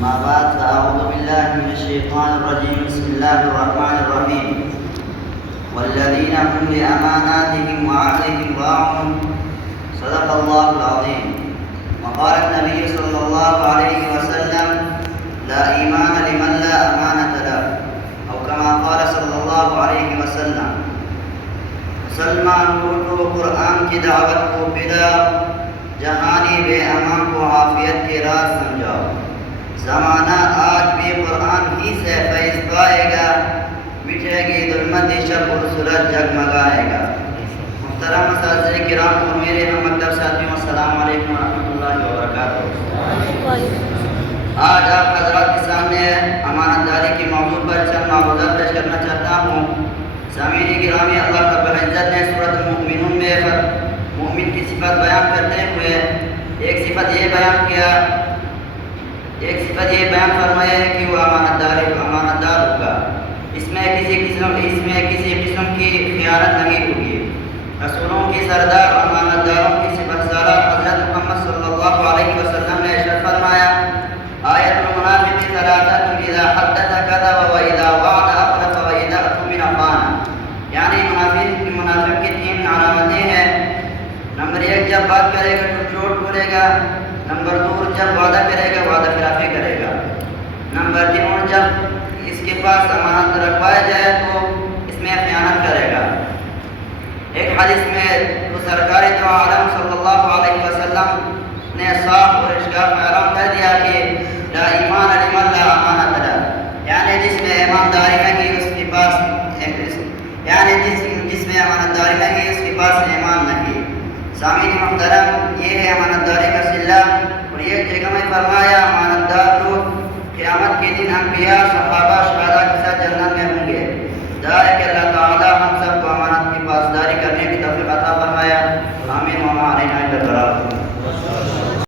أما بعد فأعوذ بالله من الشيطان الرجيم. بسم الله الرحمن الرحيم. والذين هم لأماناتهم وعهدهم راعون. صدق الله العظيم. وقال النبي صلى الله عليه وسلم: لا إيمان لمن لا أمانة له، أو كما قال صلى الله عليه وسلم. مسلمان کو قرآن کی دعوت کو پھیلا، جہانی بے امان کو عافیت کے راز سمجھاؤ. زمانہ آج بھی قرآن ہی سے فیض پائے گا، مٹے گی ظلمت شب اور سورج جگمگائے گا. محترم اساتذہ کرام اور میرے ہم مکتب ساتھیوں، السلام علیکم ورحمۃ اللہ وبرکاتہ. آج آپ حضرات کے سامنے امانت داری کے موضوع پر چند معروضات پیش کرنا چاہتا ہوں. سامعین گرامی، اللہ رب العزت نے سورۃ المؤمنون میں مومن کی صفت بیان کرتے ہوئے ایک صفت یہ بیان فرمایا ہے کہ وہ امانت دار ہوگا. اس میں کسی قسم کی خیانت نہیں ہوگی. رسولوں کی سردار امانت داروں کی صفت سالار حضرت محمد صلی اللہ علیہ وسلم نے ارشاد فرمایا: آیت المنافق ثلاثۃ اذا حدث كذب واذا وعد اخلف واذا اؤتمن خان. یعنی منافق کی تین علامتیں ہیں. نمبر 1، جب بات کرے گا تو جھوٹ بولے گا. نمبر 2، جب وعدہ کرے گا وعدہ خلافی کرے گا. نمبر 3، جب اس کے پاس امانت رکھوایا جائے تو اس میں خیانت کرے گا. ایک حدیث میں تو سرکار دو عالم صلی اللہ علیہ وسلم نے صاف اور اشکاف اعلان کر دیا کہ لا ایمان لمن لا امانت له، یعنی جس میں ایمانداری نہیں اس کے پاس اس کے پاس ایمان نہیں. سامعین محترم، یہ ہے امانت داری کا صلہ. اور یہ جگہ میں فرمایا امانت دار لوگ قیامت کے دن انبیاء، صحابہ، شہداء کے ساتھ جنت میں ہوں گے.